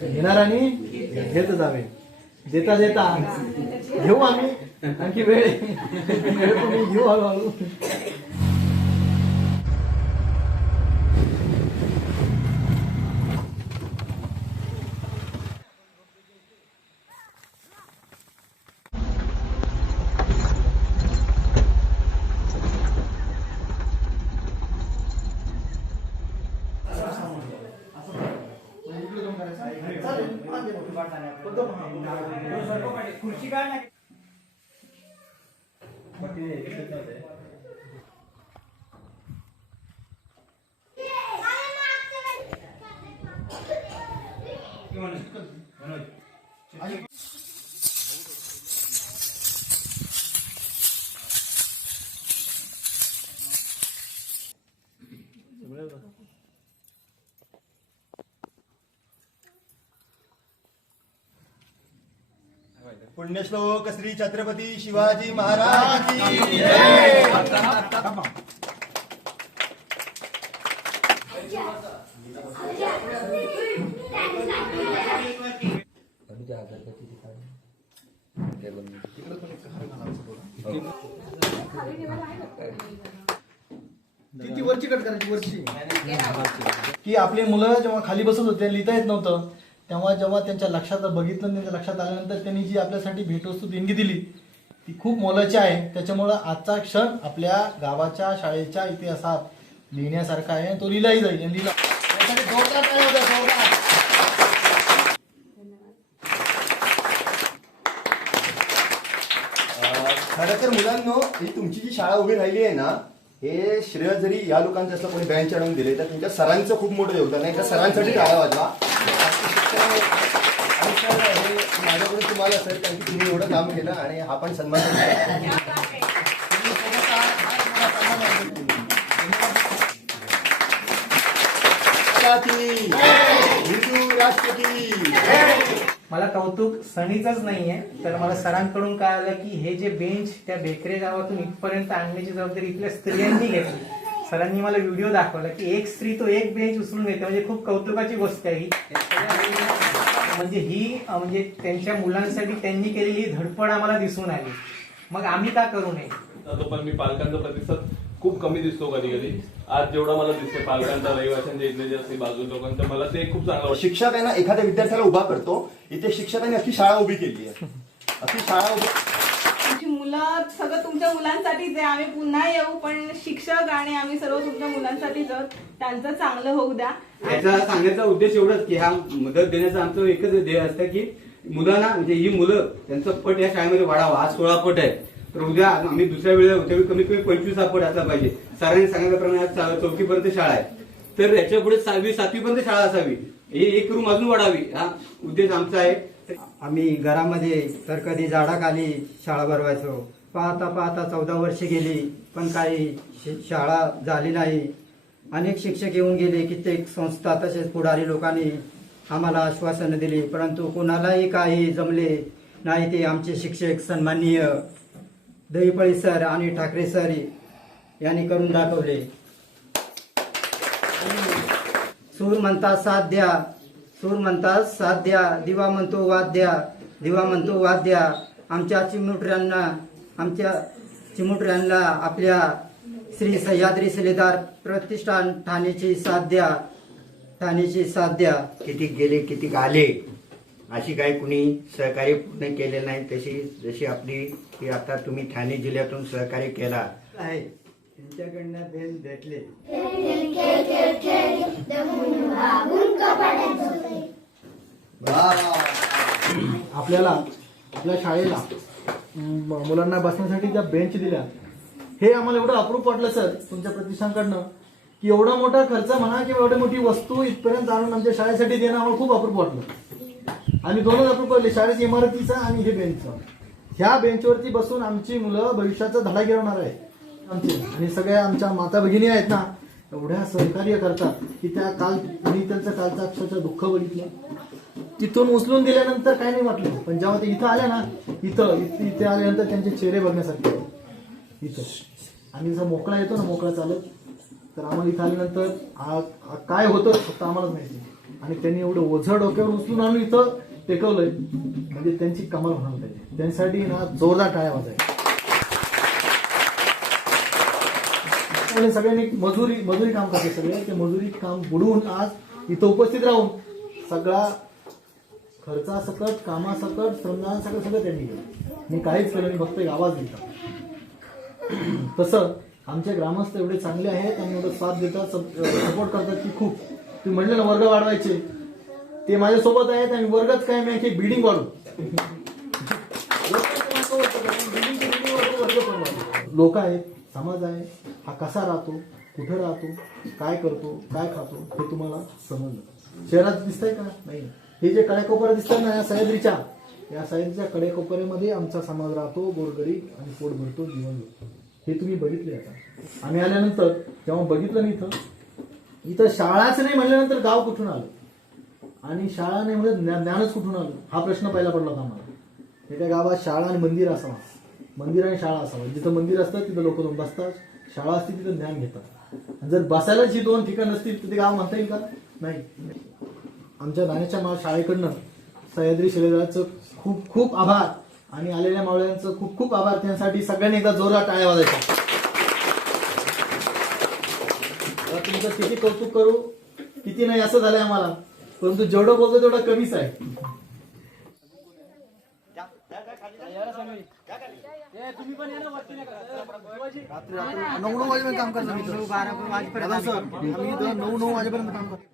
घेणार आणि घेतच आम्ही देता देता घेऊ आम्ही आणखी वेळ घेऊ हळूहळू. पुण्यश्लोक श्री छत्रपती शिवाजी महाराज की जय. ती वरची कट करायची वरची की आपली मुलं जेव्हा खाली बसत होते लिहिता येत नव्हतं तेव्हा जेव्हा त्यांच्या लक्षात बघितलं त्यांच्या लक्षात आल्यानंतर त्यांनी जी आपल्यासाठी भेटवस्तू देणगी दिली ती खूप मोलाची आहे. त्याच्यामुळं आजचा क्षण आपल्या गावाच्या शाळेच्या इतिहासात लिहिण्यासारखा आहे. तो लिहिलाही जाईल आणि लिहिला त्यासाठी जोरदार काय होतं जोरदार. खरं तर मुलांनो ही तुमची जी शाळा उभी राहिली आहे ना हे श्रेय जरी या लोकांचं असलं कोणी बँच आणून दिले तर तुमच्या सरांचं खूप मोठं योगदान आहे. त्या सरांसाठी टाळा वाजवा. आणि सर हे माझ्याकडून तुम्हाला सर कारण की तुम्ही एवढं काम केलं आणि हा पण सन्मान हिंदू राष्ट्रपती. मला कौतुक सणीचंच नाहीये तर मला सरांकडून काय आलं की हे जे बेंच त्या बेकरे गावातून इथपर्यंत आणण्याची जबाबदारी इथल्या स्त्रियांनी घेतली. सरांनी मला व्हिडिओ दाखवला की एक स्त्री तो एक बेंच उचलून घेते म्हणजे खूप कौतुकाची गोष्ट आहे ही. म्हणजे त्यांच्या मुलांसाठी त्यांनी केलेली धडपड आम्हाला दिसून आली. मग आम्ही का करू नये. पण मी पालकांचा प्रतिसाद खूप कमी दिसतो कधी कधी. आज जेवढा मला दिसते पालकांचा रहिवाशांच्या इथले जे असते बाजू लोकांचा मला ते खूप चांगलं वाटतं. शिक्षक आहे ना एखाद्या विद्यार्थ्याला उभा करतो. इथे शिक्षकांनी अख्खी शाळा उभी केली आहे. अख्खी शाळा उभी. तुमची मुलं सगळं तुमच्या मुलांसाठीच आहे. आम्ही पुन्हा येऊ पण शिक्षक आणि आम्ही सर्व तुमच्या मुलांसाठीच आहोत. त्यांचं चांगलं होऊ द्या. याचा सांगण्याचा उद्देश एवढाच की हा मदत देण्याचं आमचं एकच ध्येय असतं की मुलांना म्हणजे ही मुलं त्यांचं पट या शाळेमध्ये वाढावा. आज 16 पट आहे तर उद्या आम्ही दुसऱ्या वेळेला त्यावेळी कमीत कमी 25 पट असला पाहिजे. सरांनी सांगितल्याप्रमाणे आज 4थी पर्यंत शाळा आहे तर याच्या पुढे 6वी 7वी पर्यंत शाळा असावी. ही एक रूम अजून वाढावी हा उद्देश आमचा आहे. आम्ही घरामध्ये तर कधी झाडाखाली शाळा भरवायचो. पाहता पाहता 14 वर्षे गेली पण काही शाळा झाली नाही. अनेक शिक्षक येऊन गेले. कित्येक संस्था तसेच पुढारी लोकांनी आम्हाला आश्वासनं दिली परंतु कोणालाही काही जमले नाही. ते आमचे शिक्षक सन्माननीय दहीपळी सर आणि ठाकरे सर यांनी करून दाखवले. सूर म्हणतात साथ द्या, सूर म्हणतात साथ द्या, दिवा म्हणतो वाद द्या, दिवा म्हणतो वाद द्या. आमच्या चिमुटऱ्यांना आपल्या श्री सह्याद्री शिलेदार प्रतिष्ठान ठाण्याची साथ द्या, ठाण्याची साथ द्या. किती गेले किती आले अशी काही कुणी सहकार्य पूर्ण केले नाही. जशी आपली की आता तुम्ही ठाणे जिल्ह्यातून सहकार्य केला आहे त्यांच्याकडनं बेन भेटले. आपल्याला आपल्या शाळेला मुलांना बसण्यासाठी ज्या बेंच दिल्या हे आम्हाला एवढं अप्रूप वाटलं सर तुमच्या प्रतिष्ठानकडनं की एवढा मोठा खर्च म्हणा किंवा एवढी मोठी वस्तू इथपर्यंत आणून आमच्या शाळेसाठी देणं आम्हाला खूप अप्रूप वाटलं. आम्ही दोनच अप्रूप वाटले शाळेच्या इमारतीचा आणि हे बेंचचा. ह्या बेंचवरती बसून आमची मुलं भविष्याचा धडा गिरवणार आहे आमचे. आणि सगळ्या आमच्या माता भगिनी आहेत ना एवढ्या सहकार्य करतात की त्या मी त्यांचं कालचं अक्षरशः दुःख बघितलं. तिथून उचलून दिल्यानंतर काही नाही वाटलं पण जेव्हा ते इथं आल्या ना इथे आल्यानंतर त्यांचे चेहरे बघण्यासारखे इथं. आणि जर मोकळा येतो ना मोकळा चालत तर आम्हाला इथं आल्यानंतर काय होतं फक्त आम्हालाच माहिती. आणि त्यांनी एवढं ओझं डोक्यावर उचलून आणून इथं टेकवलंय म्हणजे त्यांची कमाल म्हणाल पाहिजे. त्यांच्यासाठी ना जोरदार टाळ्या वाजायच्या. सगळ्यांनी मजुरी काम करते. सगळे ते मजुरी काम बुडवून आज इथं उपस्थित राहून सगळा खर्चासकट, कामासकट, श्रमदानासकट सगळं त्यांनी केलं. मी काहीच केलं नाही, फक्त एक आवाज दिला. तसं आमचे ग्रामस्थ एवढे चांगले आहेत आणि एवढं साथ देतात, सपोर्ट करतात की खूप. तुम्ही म्हणलं ना वर्ग वाढवायचे, ते माझ्यासोबत आहेत आणि वर्गच काय मी बिल्डिंग वाढू. लोक आहेत, समाज आहे, हा कसा राहतो, कुठे राहतो, काय करतो, काय खातो हे तुम्हाला समजलं. शहरात दिसतंय का? नाही. हे जे कडेकोपरे दिसतात ना या सह्याद्रीच्या कडेकोपऱ्यामध्ये आमचा समाज राहतो, गोरगरीब आणि पोट भरतो, जीवन जगतो. हे तुम्ही बघितले. आता आम्ही आल्यानंतर जेव्हा बघितलं ना इथं शाळाच नाही म्हणल्यानंतर गाव कुठून आलं आणि शाळा नाही म्हणजे ज्ञानच कुठून आलं हा प्रश्न पहिला पडला होता आम्हाला. एका गावात शाळा आणि मंदिर असावा, मंदिर आणि शाळा असावं. जिथं मंदिर असतं तिथं लोक जाऊन बसतात, शाळा असते तिथं ज्ञान घेतात. जर बसायलाच ही दोन ठिकाण नसतील तर ते गाव म्हणता येईल का? नाही. आमच्या दाण्याच्या शाळेकडनं सह्याद्री शिलेदाराचं खूप खूप आभार आणि आलेल्या मावळ्यांचं खूप खूप आभार. त्यांसाठी सगळ्यांनी एकदा जोरात टाळ्या वाजायच्या. तुमचं किती कौतुक करू किती नाही असं झालंय आम्हाला, परंतु जेवढं बोलतो तेवढं कमीच आहे. नऊ वाजेपर्यंत काम करतो. 9 वाजेपर्यंत काम करतो.